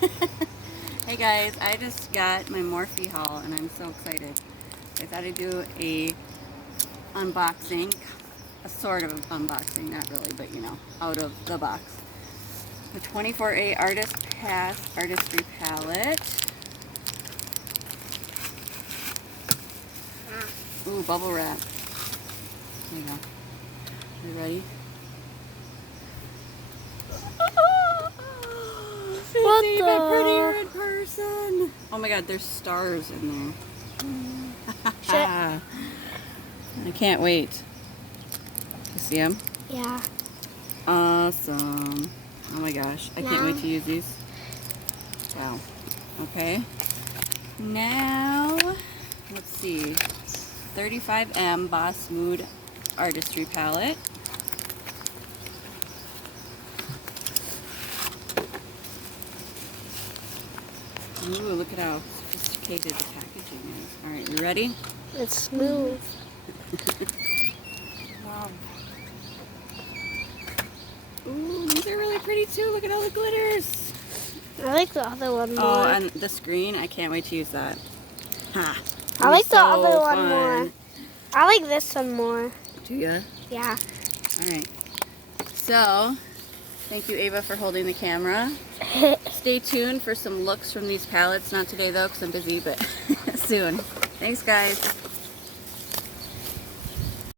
Hey guys, I just got my Morphe haul and I'm so excited. I thought I'd do a unboxing, a sort of unboxing, not really, but you know, out of the box. The 24A Artist Pass Artistry Palette. Ooh, bubble wrap. There you go. You ready? What It's the? even prettier in person. Oh my god, there's stars in there. I can't wait. You see them? Yeah. Awesome. Oh my gosh, I can't wait to use these. Wow. Okay. Now, let's see. 35M Boss Mood Artistry Palette. Ooh, look at how sophisticated the packaging is. Alright, you ready? It's smooth. Wow. Ooh, these are really pretty too. Look at all the glitters. I like the other one more. Oh, and the screen. I can't wait to use that. Ha. I like the other so one fun. more. I like this one more. Do ya? Yeah. Alright. So, thank you, Ava, for holding the camera. Stay tuned for some looks from these palettes. Not today, though, because I'm busy, but soon. Thanks, guys.